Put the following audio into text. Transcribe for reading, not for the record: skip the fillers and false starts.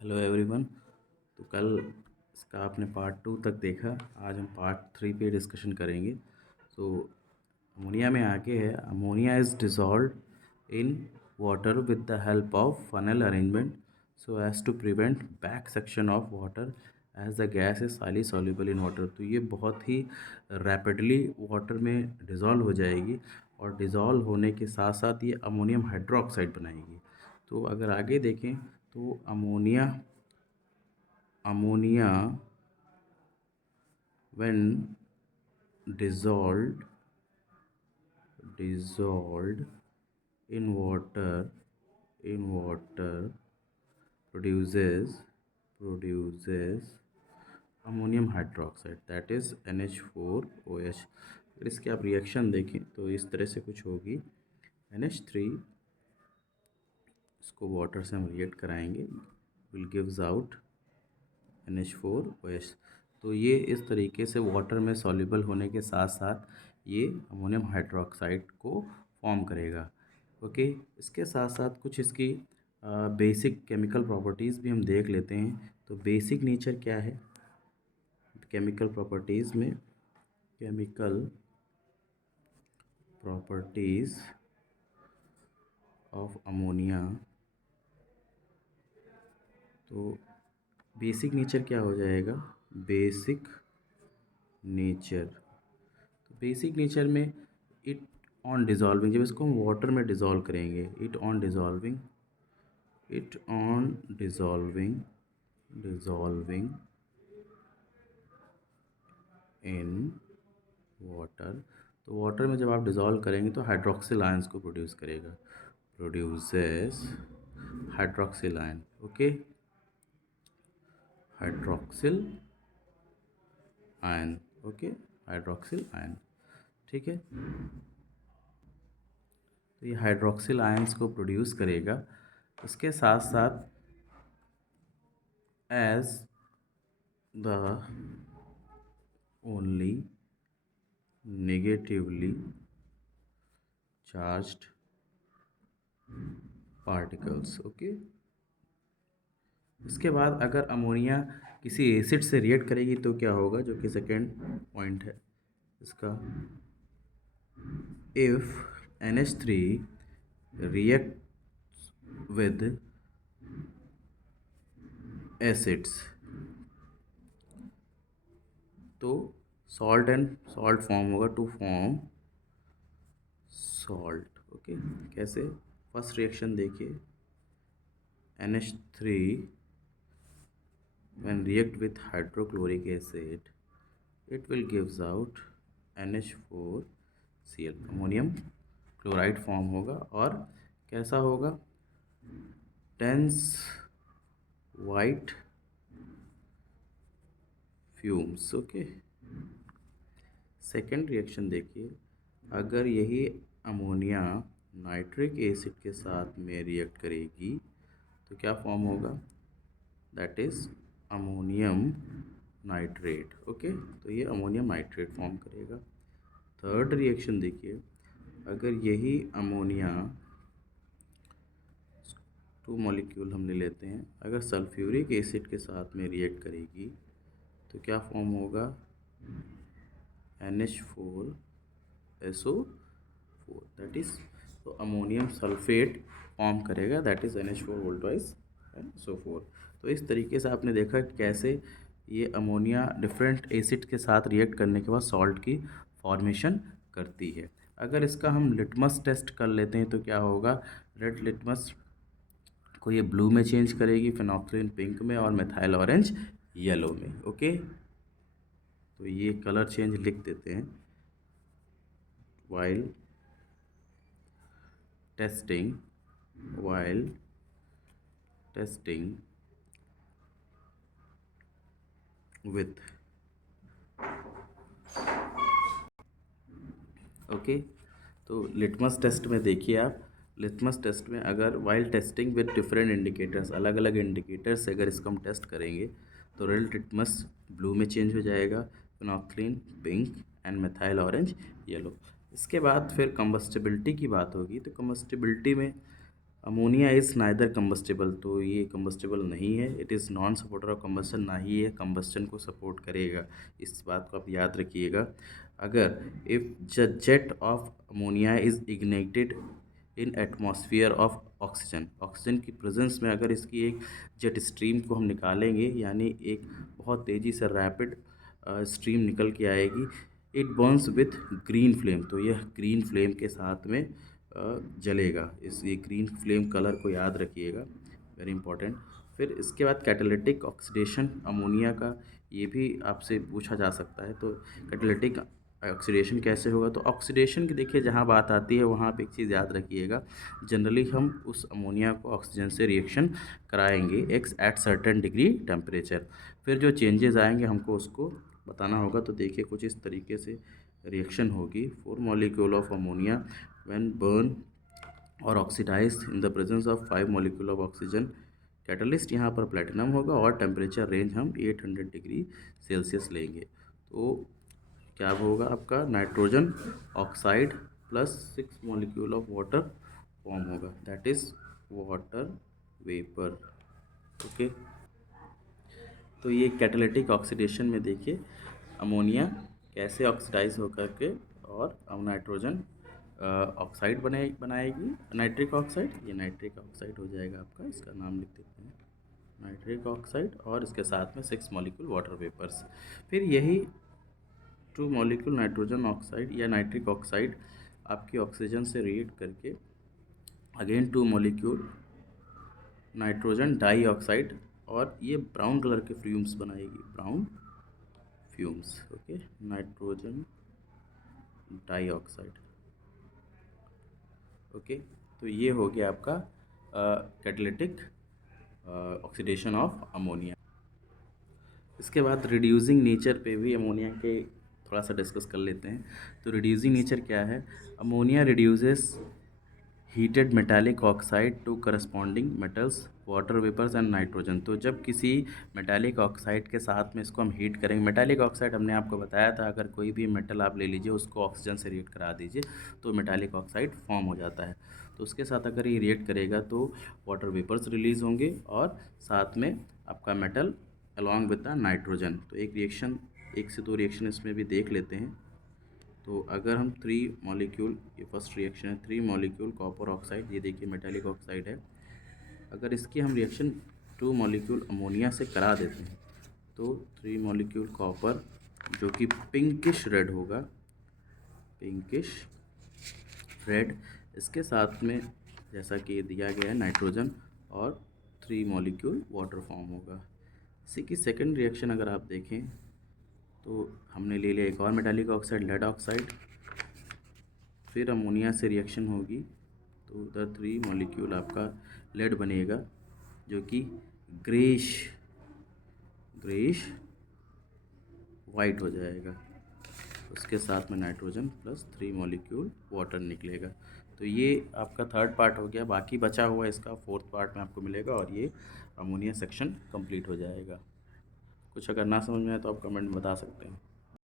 Hello everyone. तो कल इसका आपने पार्ट 2 तक देखा। आज हम पार्ट 3 पे डिस्कशन करेंगे। तो अमोनिया में आगे है, ammonia is dissolved in water with the help of funnel arrangement so as to prevent back suction of water as the gas is highly soluble in water. तो ये बहुत ही रैपिडली वाटर में डिज़ोल्व हो जाएगी और डिज़ोल्व होने के साथ साथ ये अमोनियम हाइड्रोक्साइड बनाएगी। तो अगर आगे देखें तो ammonia when dissolved in water produces ammonium hydroxide that is NH4OH। अगर इसके आप रिएक्शन देखें तो इस तरह से कुछ होगी। NH3 इसको वाटर से हम रिएक्ट कराएंगे, विल गिव्स आउट NH4OH। तो ये इस तरीके से वाटर में सॉल्युबल होने के साथ साथ ये अमोनियम हाइड्रोक्साइड को फॉर्म करेगा। ओके, इसके साथ साथ कुछ इसकी बेसिक केमिकल प्रॉपर्टीज़ भी हम देख लेते हैं। तो बेसिक नेचर क्या है केमिकल प्रॉपर्टीज़ में? Chemical properties of ammonia. तो बेसिक नेचर क्या हो जाएगा? बेसिक नेचर में इट ऑन डिज़ोल्विंग, जब इसको हम वाटर में डिज़ोल्व करेंगे, इट ऑन डिज़ोल्विंग इन वाटर। तो वाटर में जब आप डिज़ोल्व करेंगे तो हाइड्रोक्सिल आयंस को प्रोड्यूस करेगा, produces hydroxyl ion. Okay, hydroxyl ion. Okay, hydroxyl ion, ठीक है। तो ये हाइड्रोक्सिल आयंस को प्रोड्यूस करेगा। इसके साथ साथ as the only negatively charged particles. Okay, इसके बाद अगर अमोनिया किसी एसिड से रिएक्ट करेगी तो क्या होगा, जो कि सेकेंड पॉइंट है इसका। If NH3 reacts with acids तो सॉल्ट एंड सॉल्ट फॉर्म होगा, टू फॉर्म सॉल्ट। ओके, कैसे? फर्स्ट रिएक्शन देखिए, NH3 when react with hydrochloric acid it will gives out NH4Cl, ammonium chloride form होगा। और कैसा होगा? Dense white fumes. Okay, second reaction देखिए, अगर यही अमोनिया नाइट्रिक एसिड के साथ में रिएक्ट करेगी तो क्या फॉर्म होगा? That is ammonium nitrate. Okay, तो ये अमोनियम नाइट्रेट फॉर्म करेगा। थर्ड रिएक्शन देखिए, अगर यही अमोनिया, टू मॉलिक्यूल हम ले लेते हैं, अगर सल्फ्यूरिक एसिड के साथ में रिएक्ट करेगी तो क्या फॉर्म होगा? NH4SO4, दैट इज़, तो अमोनियम सल्फेट फॉर्म करेगा, दैट इज़ NH4 वोल्टवाइज SO4। तो इस तरीके से आपने देखा कि कैसे ये अमोनिया डिफरेंट एसिड के साथ रिएक्ट करने के बाद सॉल्ट की फॉर्मेशन करती है। अगर इसका हम लिटमस टेस्ट कर लेते हैं तो क्या होगा? रेड लिटमस को ये ब्लू में चेंज करेगी, फिनॉक्सिलिन पिंक में, और मिथाइल ऑरेंज येलो में। ओके, तो ये कलर चेंज लिख देते हैं। while testing with, ओके, तो लिटमस टेस्ट में देखिए आप, लिटमस टेस्ट में अगर while testing with different indicators, अलग अलग इंडिकेटर्स से अगर इसको हम टेस्ट करेंगे तो रेड लिटमस ब्लू में चेंज हो जाएगा, phenolphthalein pink and methyl orange yellow. इसके बाद फिर कंबस्टिबिलिटी की बात होगी। तो कंबस्टिबिलिटी में अमोनिया इज़ नाइदर कम्बस्टिबल, तो ये कम्बस्टिबल नहीं है। It is non supporter of combustion, ना ही ये कम्बस्टन को सपोर्ट करेगा। इस बात को आप याद रखिएगा। अगर if jet of ammonia is ignited in atmosphere of oxygen, oxygen की प्रेजेंस में अगर इसकी एक जेट स्ट्रीम को हम निकालेंगे, यानी एक बहुत तेज़ी से रैपिड स्ट्रीम निकल के आएगी, it Burns with green flame, तो यह ग्रीन फ्लेम के साथ में जलेगा। इस ये ग्रीन फ्लेम कलर को याद रखिएगा, वेरी इंपॉर्टेंट। फिर इसके बाद कैटालिटिक ऑक्सीडेशन अमोनिया का, ये भी आपसे पूछा जा सकता है। तो कैटालिटिक ऑक्सीडेशन कैसे होगा, तो ऑक्सीडेशन की देखिए जहाँ बात आती है वहाँ पे एक चीज़ याद रखिएगा, जनरली हम उस अमोनिया को ऑक्सीजन से रिएक्शन कराएंगे x at certain degree temperature. फिर जो चेंजेस आएंगे हमको उसको बताना होगा। तो देखिए कुछ इस तरीके से रिएक्शन होगी। 4 molecule of ammonia when burn और oxidise in the presence of 5 molecule of oxygen, catalyst यहाँ पर प्लेटिनम होगा और टेम्परेचर रेंज हम 800 डिग्री सेल्सियस लेंगे। तो क्या होगा आपका nitrogen oxide plus 6 molecule of water form होगा, that is water vapour. Okay, तो ये कैटालिटिक ऑक्सीडेशन में देखिए अमोनिया कैसे ऑक्सीडाइज होकर के और नाइट्रोजन ऑक्साइड बनाएगी, नाइट्रिक ऑक्साइड। ये नाइट्रिक ऑक्साइड हो जाएगा आपका, इसका नाम लिख देते हैं नाइट्रिक ऑक्साइड, और इसके साथ में 6 मॉलिक्यूल वाटर वेपर्स। फिर यही 2 मॉलिक्यूल नाइट्रोजन ऑक्साइड या नाइट्रिक ऑक्साइड आपकी ऑक्सीजन से रिएक्ट करके अगेन 2 मॉलिक्यूल नाइट्रोजन डाइऑक्साइड, और ये ब्राउन कलर के फ्यूम्स बनाएगी, brown fumes. Okay, nitrogen dioxide. Okay, तो ये हो गया आपका कैटालिटिक ऑक्सीडेशन ऑफ अमोनिया। इसके बाद रिड्यूसिंग नेचर पे भी अमोनिया के थोड़ा सा डिस्कस कर लेते हैं। तो रिड्यूसिंग नेचर क्या है, ammonia reduces heated metallic oxide to corresponding metals water vapours and nitrogen. तो जब किसी मेटालिक ऑक्साइड के साथ में इसको हम हीट करेंगे, मेटालिक ऑक्साइड हमने आपको बताया था, अगर कोई भी मेटल आप ले लीजिए उसको ऑक्सीजन से रिएक्ट करा दीजिए तो मेटालिक ऑक्साइड फॉर्म हो जाता है। तो उसके साथ अगर ये रिएक्ट करेगा तो वाटर वेपर्स रिलीज़ होंगे और साथ में आपका metal along with the nitrogen. तो एक रिएक्शन, 1 से 2 रिएक्शन इसमें भी देख लेते हैं। तो अगर हम 3 मॉलिक्यूल, ये फर्स्ट रिएक्शन है, 3 मॉलिक्यूल कॉपर ऑक्साइड, ये देखिए मेटालिक ऑक्साइड है, अगर इसकी हम रिएक्शन 2 मॉलिक्यूल अमोनिया से करा देते हैं तो 3 मॉलिक्यूल कॉपर जो कि पिंकिश रेड होगा, पिंकिश रेड, इसके साथ में जैसा कि दिया गया है नाइट्रोजन और 3 मॉलिक्यूल वाटर फॉर्म होगा। इसी की सेकंड रिएक्शन अगर आप देखें तो हमने ले लिया एक और मेटालिक ऑक्साइड, लेड ऑक्साइड, फिर अमोनिया से रिएक्शन होगी तो उधर 3 मॉलिक्यूल आपका लेड बनेगा जो कि ग्रेश वाइट हो जाएगा, उसके साथ में नाइट्रोजन प्लस 3 मॉलिक्यूल वाटर निकलेगा। तो ये आपका थर्ड पार्ट हो गया, बाकी बचा हुआ इसका फोर्थ पार्ट में आपको मिलेगा और ये अमोनिया सेक्शन कंप्लीट हो जाएगा। कुछ अगर ना समझ में आए तो आप कमेंट में बता सकते हैं।